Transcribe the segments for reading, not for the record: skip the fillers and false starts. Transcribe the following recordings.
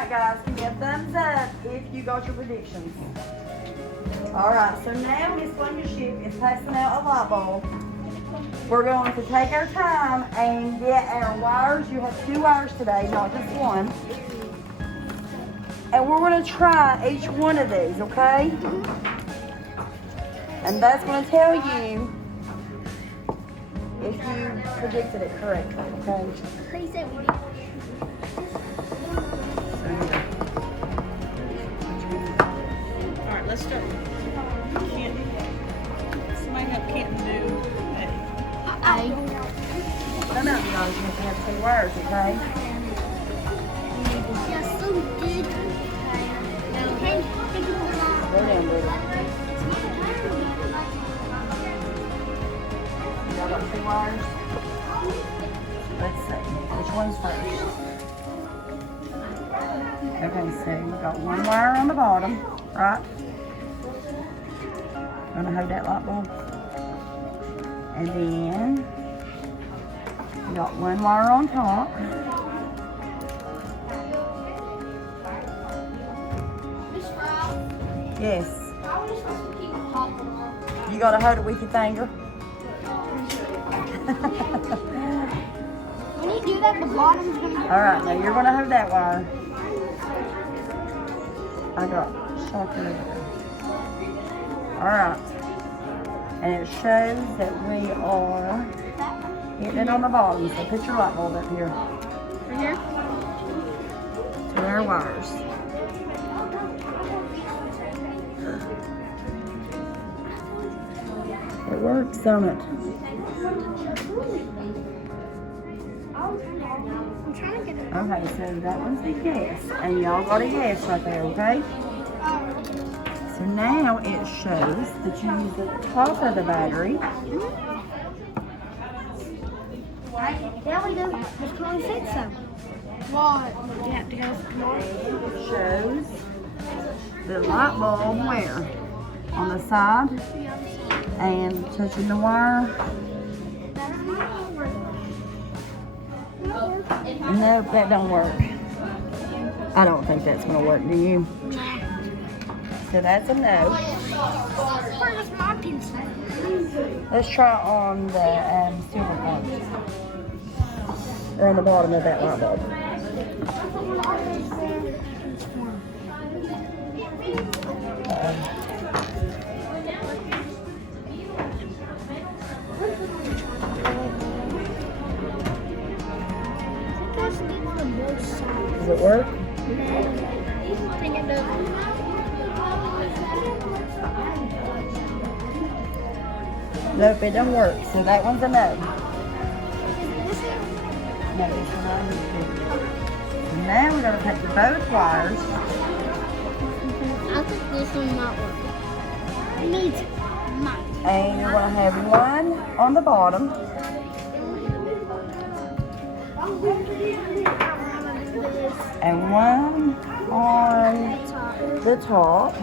right, guys, give me a thumbs up if you got your predictions. All right, so now Miss Blankenship is passing out a light bulb. We're going to take our time and get our wires. You have 2 wires today, not just one. And we're going to try each one of these, okay? And that's going to tell you if you predicted it correctly, okay? Please say we did. Alright, let's start. Canton. Somebody help Canton do A. None of you guys have to have 2 wires, okay? Yes, so good. Okay. Go down, baby. Y'all got 2 wires? Let's see. Which one's first? Okay, so you got 1 wire on the bottom, right? Gonna hold that light bulb. And then you got 1 wire on top. Yes. You gotta hold it with your finger. When you do that, the bottom's gonna. Alright, now you're gonna hold that wire. I got shocked over there. Alright. And it shows that we are hitting it on the bottom. So put your light bulb up here. Right here? To our wires. It works, don't it? I'm trying to get it. Okay, so that one's the yes. And y'all got a yes right there, okay? So now it shows that you use the top of the battery. There we go. Miss Chloe said so. What? You have to go for tomorrow? It shows the light bulb where? On the side and touching the wire. Nope, that don't work. I don't think that's gonna work, do you? So that's a no. Where's my pencil? Let's try on the silver part. Or on the bottom of that light bulb. Does it work? I think it does. Nope, it don't work. So that one's a no. This is No, it's not. Now we're gonna take both wires. I think this one might work. Me too. Might. And you're gonna have one on the bottom. And one on the top.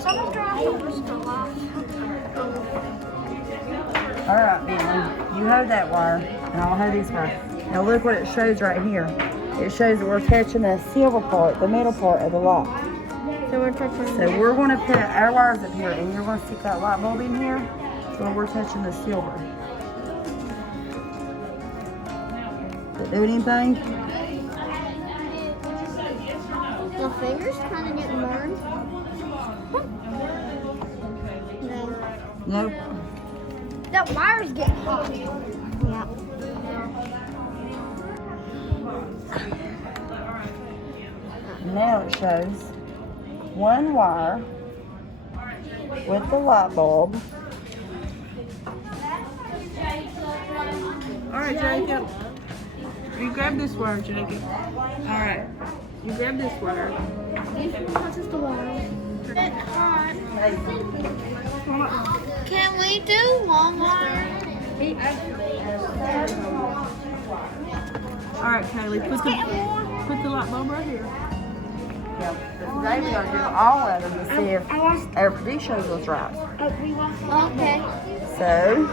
Someone's gonna have to whistle off. Alright, Bentley, you hold that wire, and I'll hold this wire. Now look what it shows right here. It shows that we're touching the silver part, the middle part of the lock. So we're touching. So we're going to put our wires up here, and you're going to stick that light bulb in here, so we're touching the silver. Did it do anything? The fingers kind of getting burned. No. Nope. That wire's getting hot. Yeah. Now it shows one wire with the light bulb. Alright, Jacob. You grab this wire, Jacob. Alright. You grab this wire. This one touches the wire. It's hot. Can we do one wire? Alright, Kaylee, put the light bulb right here. Yeah, but today we're going to do all of them to see if our predictions was right. Okay. So,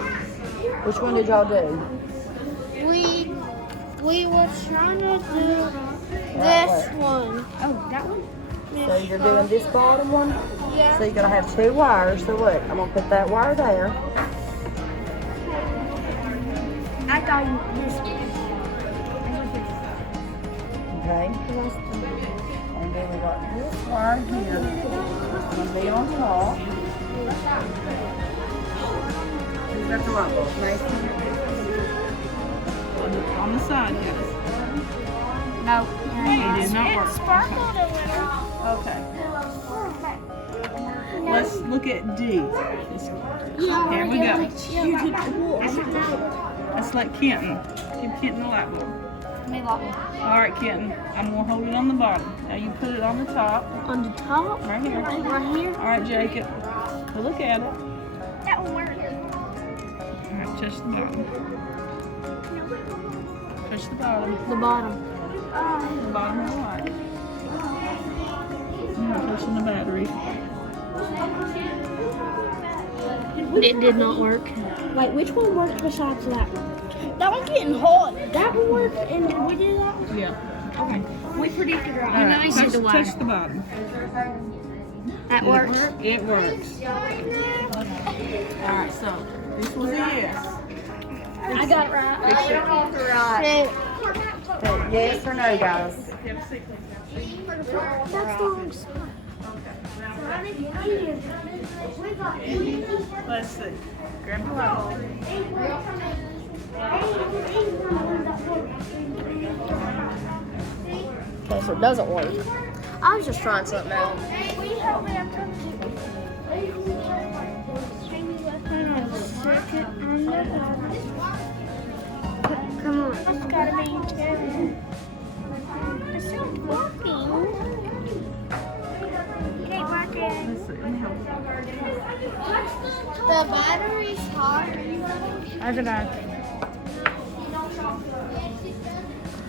which one did y'all do? We were trying to do This one. Oh, that one? So you're doing this bottom one? Yeah. So you're gonna have 2 wires. So look, I'm gonna put that wire there. I thought this one. Okay. And then we got this wire here. It's gonna be on top. Who's got the light bulb? Mason? On the side, yes. No. It did not work. Sparkled a little. Okay. Let's look at D. Here we go. Let's let Kenton. Give Kenton the light bulb. All right, Kenton. I'm gonna hold it on the bottom. Now you put it on the top. On the top? Right here. Right here? All right, Jacob. So look at it. That one works. All right, touch the bottom. Touch the bottom. The bottom. The bottom of the light. Touching the battery. It did not work. Wait, which one worked besides that one? That one's getting hot. That one worked, and did we do that one? Yeah. Okay. We predicted right. All right, see the wire. touch the bottom. That works. It works. All right, so this was a yes. I got it right. Right. Okay, yes or no, guys? That's the wrong spot. Let's see. Grab the light bulb. Okay, so it doesn't work. I was just trying something out. Come on. It's gotta be two. It's not working. Keep working. Let's see. Let me help you. The battery's hot. How's it on?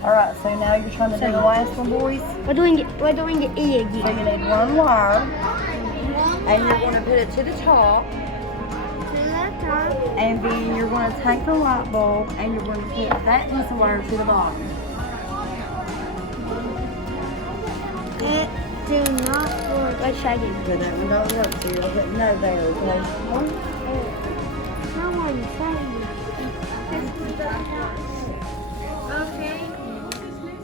Alright, so now you're trying to do the last one, boys. We're doing E So again. you need 1 wire, and you're going to put it to the top, and then you're going to take the light bulb, and you're going to put that piece of wire to the bottom. It do not work. Let's try again. But that one don't work, so you'll hit no there, okay? No one's saying okay.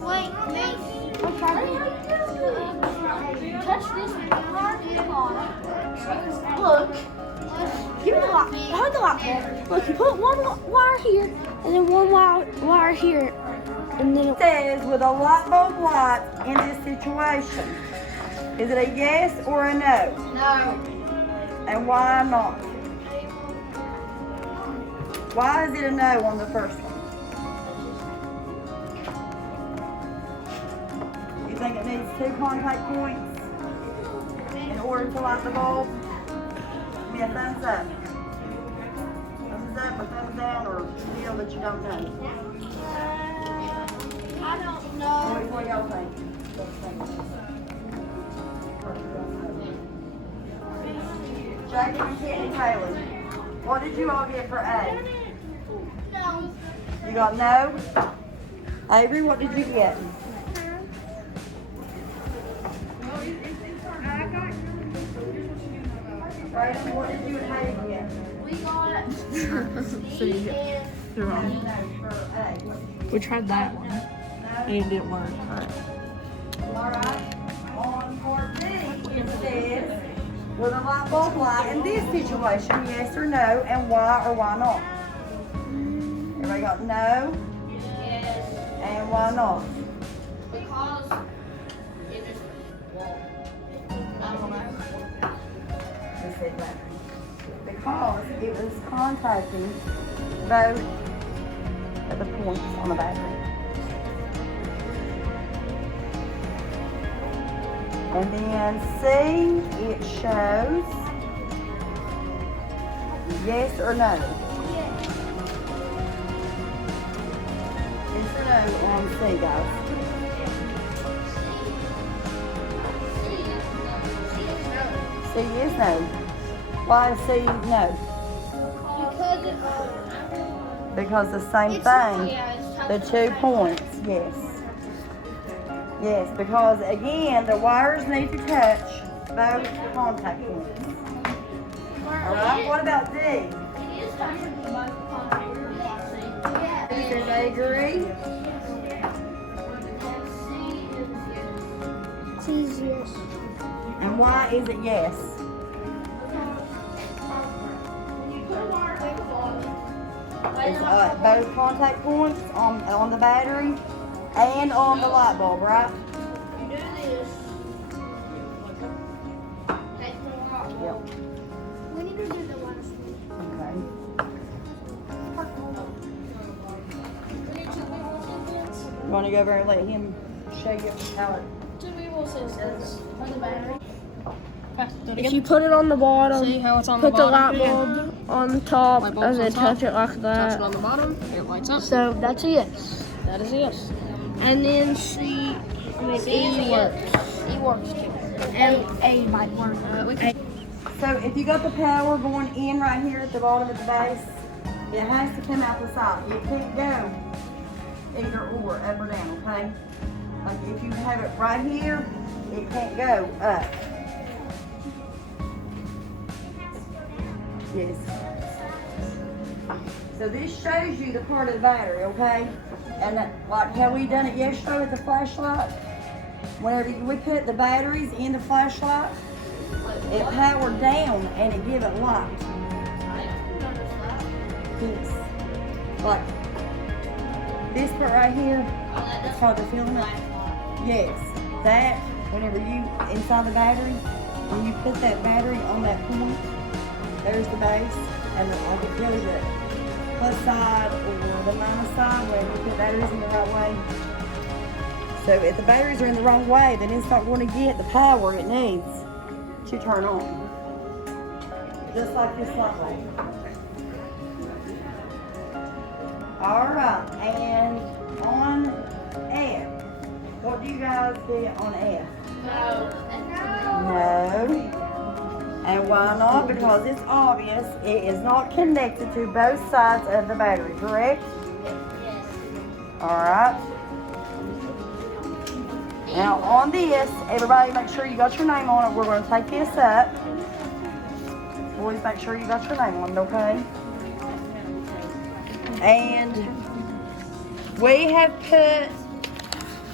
Wait, Mace. Okay. Touch this hard Look. Give me the lock. Hold the lock. Look, you put one wire here, and then one wire here, and then It says with a light bulb light in this situation. Is it a yes or a no? no. And why not? Why is it a no on the first one? You think it needs 2 contact points in order to light the bulb? Give me a thumbs up. Thumbs up or thumbs down or deal that you don't know. I don't know. What do y'all think? Jacob and Kit and Taylor, what did you all get for A? No. You got no? Avery, what did you get? Brayden, what did you and Hayden get? We got So you get the wrong. We tried that one. And it didn't work. Alright, on part B, it says, with a light bulb light in this situation, yes or no, and why or why not? Everybody got no? yes. And why not? Because it just won't. I don't know. Let's see that. Because it was contacting both of the points on the battery. And then C, it shows yes or no. Yes or no on C, guys. C is no. Why is C no? Because Because the same thing. The 2 points, yes. Yes, because again, the wires need to touch both contact points. Alright, what about D? Does they agree? C's yes. And why is it yes? It's both contact points on the battery and on the light bulb, right? You do this. Yep. We need to do the last one. Okay. You want to go over and let him show you how it... If you put it on the bottom, See how it's on put the the light bottom? bulb on the top, Light bulb's and then on top. touch it like Touch it that. on the bottom, it lights up. So that's a yes. That is a yes. And then E works. E works too. A might work. So if you got the power going in right here at the bottom of the base, it has to come out the side. You can't go either or, up or down, okay? Like if you have it right here, it can't go up. Yes. So this shows you the part of the battery, okay? And like how we done it yesterday with the flashlight, whenever we put the batteries in the flashlight, it powered down and it give it light. Yes. Like this part right here, it's called the filament. Yes. That, whenever you, inside the battery, when you put that battery on that point, there's the base, and like it goes the plus side or the minus side whenever you put batteries in the right way. So if the batteries are in the wrong way, then it's not going to get the power it needs to turn on. Just like this light bulb. Alright, and on F, what do you guys see on F? No. And why not? Because it's obvious it is not connected to both sides of the battery, correct? Yes. Alright. Now on this, everybody make sure you got your name on it. We're going to take this up. Always make sure you got your name on it, okay? And we have put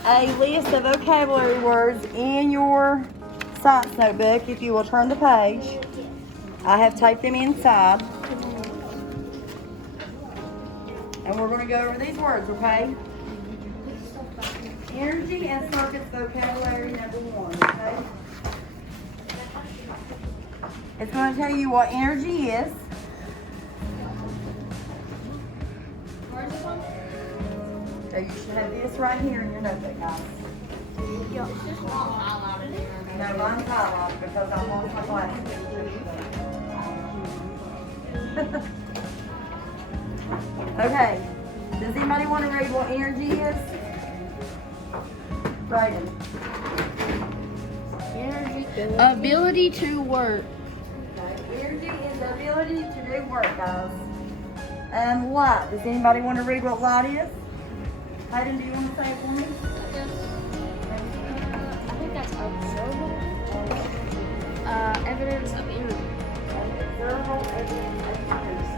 a list of vocabulary words in your science notebook. If you will turn the page, I have typed them inside. And we're going to go over these words, okay? Energy and circuits vocabulary number 1, okay? It's going to tell you what energy is. So you should have this right here in your notebook, guys. No, mine's highlighted because I lost my glasses. Okay. Does anybody want to read what energy is? Brayden. Energy. Ability to work. Energy is the ability to do work, guys. Light. Does anybody want to read what light is? Hayden, do you want to say it for me? I think that's observable. Evidence of energy. Observable evidence of energy.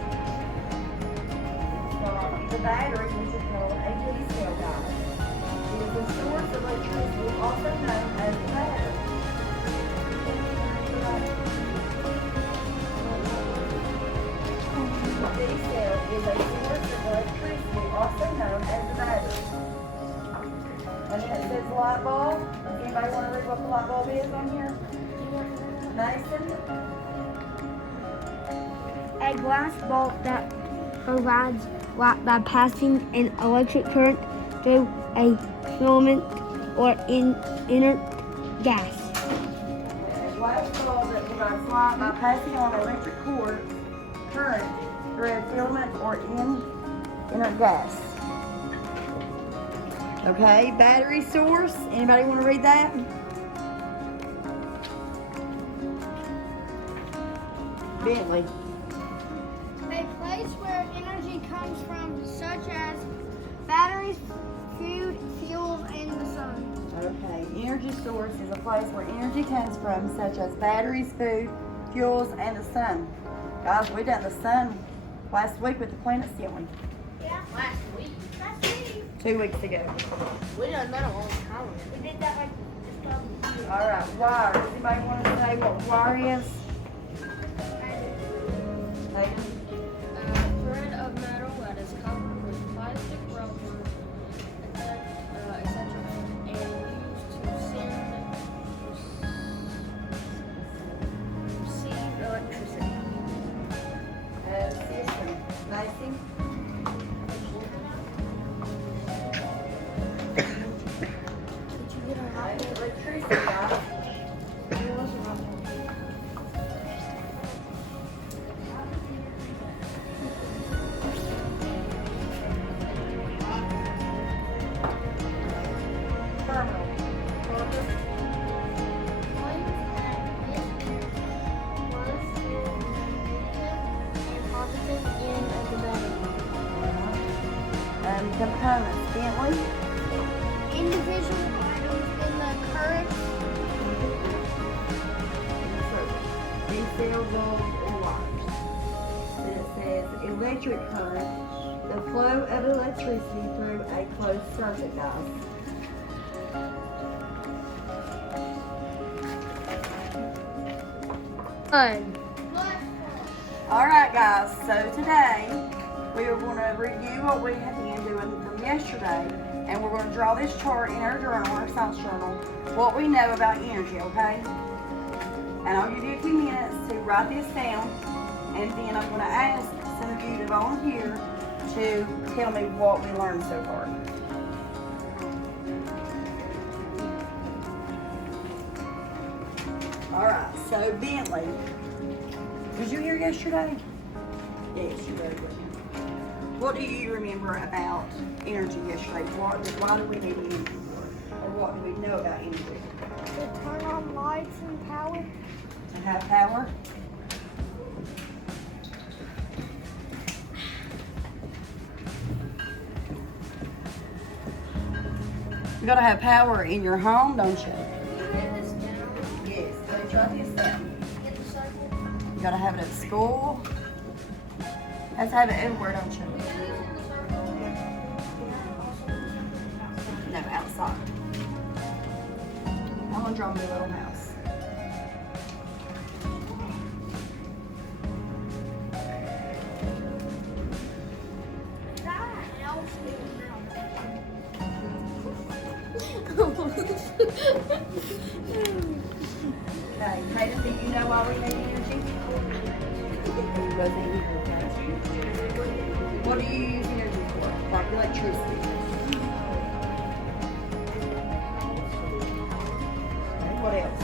The battery, which is called a D cell, guys, is the source of electricity, also known as the battery. The D cell is a source of electricity, also known as the battery. And then it says light bulb. Does anybody want to read what the light bulb is on here? Mason? A glass bulb that provides light by passing an electric current through a filament or inert gas. A glass bulb that provides light by passing on electric current through a filament or inert gas. Okay, battery source. Anybody want to read that? Bentley. A place where energy comes from, such as batteries, food, fuels, and the sun. Okay. energy source is a place where energy comes from, such as batteries, food, fuels, and the sun. Guys, we done the sun last week with the planets, didn't we? Yeah. Last week. 2 weeks ago. We done that a long time ago. We did that like just probably. All right, wire. Does anybody want to say what wire is? Hayden? Thread of metal that is covered with plastic, rubber, etc., and used to receive electricity. System. Macy? Electricity, guys. Terminal. Components, Bentley. Individual items in the current. These cell bulbs or wires. Then it says electric current, the flow of electricity through a closed circuit, guys. Fun. All right, guys. So today we are going to review what we have been doing from yesterday, and we're going to draw this chart in our journal, our science journal, what we know about energy. Okay? And I'll give you a few minutes to write this down, and then I'm going to ask some of you to volunteer to tell me what we learned so far. All right, so Bentley, was you here yesterday? Yes, you were. What do you remember about energy yesterday? Why do we need energy? Or what do we know about energy? To turn on lights and power. To have power? You gotta have power in your home, don't you? Yes, let's write this down. You gotta have it at school. Have to have it everywhere, don't you? No, outside. I'm gonna draw me a little house. Okay, Hayden, do you know why we need energy? He wasn't here, okay? What do you use energy for? Like electricity? Okay, what else?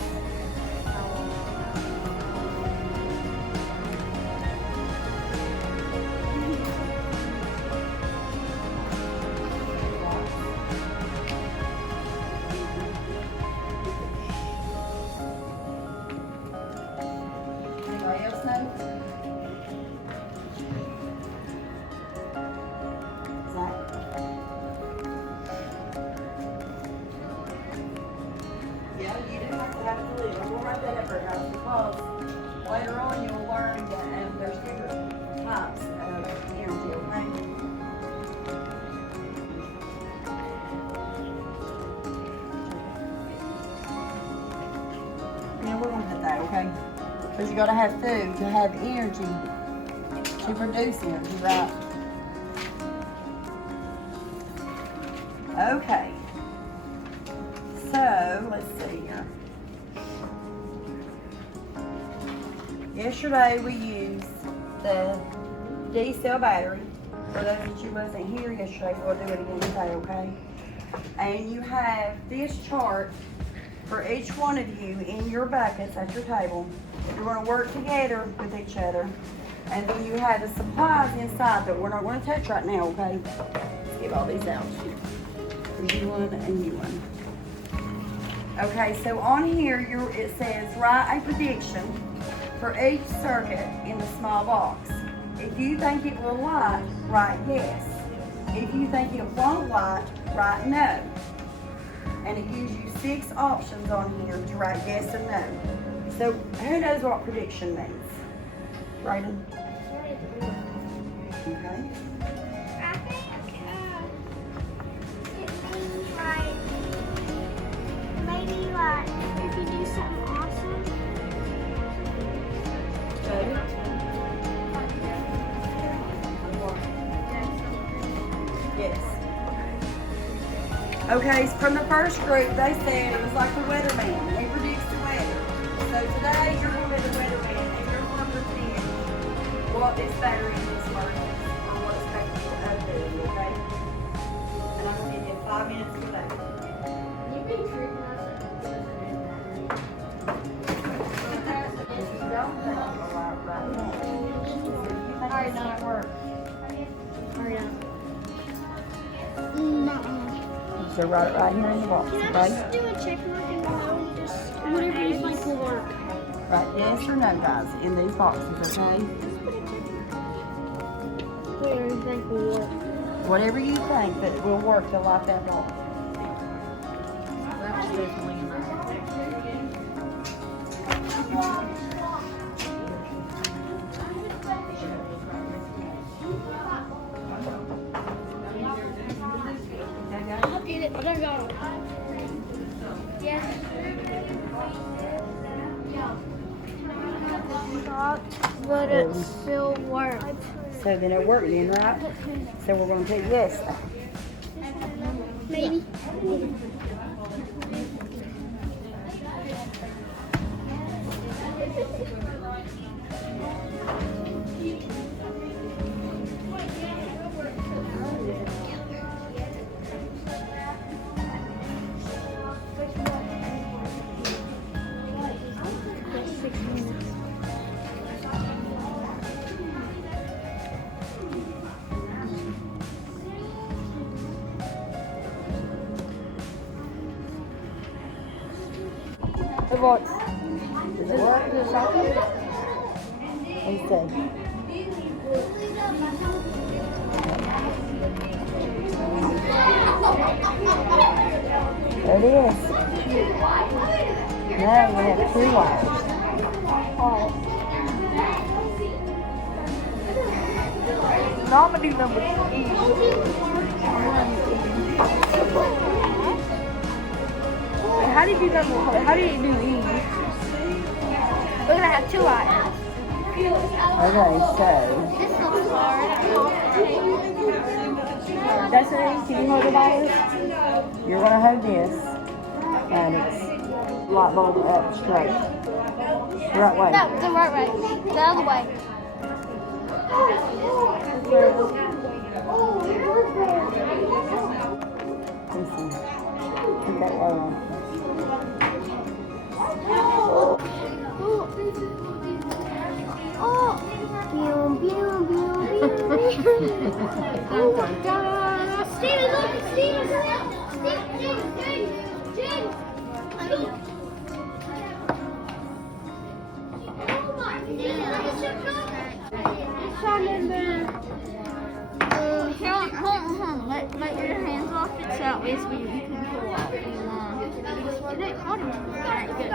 Anybody else know? Zach? Yeah, you do have to have it to live. We'll write that up for us because later on you'll learn that there's different types of energy, okay? Yeah, we're gonna put that, okay? Because you gotta have food to have energy, to produce energy, right? Okay. So, let's see here. Yesterday we used the D-cell battery. For those that you wasn't here yesterday, we'll do it again today, okay? And you have this chart for each one of you in your buckets at your table. You're going to work together with each other. And then you have the supplies inside that we're not going to touch right now, okay? Let's give all these out. For you one and you one. Okay, so on here it says write a prediction for each circuit in the small box. If you think it will light, write yes. If you think it won't light, write no. and it gives you 6 options on here to write yes and no. So who knows what prediction means? Brayden? Okay. I think it means like maybe like if you do something awesome. Yes. Okay, so from the first group, they said it was like the weatherman. He predicts the weather. So today, you're going to be the weatherman, and you're going to pretend what this battery in this work is, or what it's capable of doing, okay? And I'm going to give you 5 minutes for that. You've been treating us Don't think a lot right now. You think it's not work? So write it right here in the box, Can I okay? just do a check mark and just whatever you think will work? Right, yes or no, guys, in these boxes, okay? Whatever you think will work. Whatever you think that will work to light that bulb. That's definitely enough. I'll get it, but I got it. Yes. But it still works. So then it worked then, right? So we're going to put yes. Maybe. It works. Does it work? Does it shock you? Let's see. There it is. Now you have 3 wires. Now I'm gonna do number 8. How do you do number? How do you do E? We're gonna have 2 wires. Okay, so This looks hard. Destiny, can you hold the wires? You're gonna hold this, and it's light bulb up straight. The right way. No, the right way. The other way. Listen. Put that light on. Oh! Boom, boom, boom, boom. Oh my God! Steven, look! Steven, James! Oh my God! It's on in there. Hold on. Let your hands off it so that way you can pull off. Hold on. Alright, good.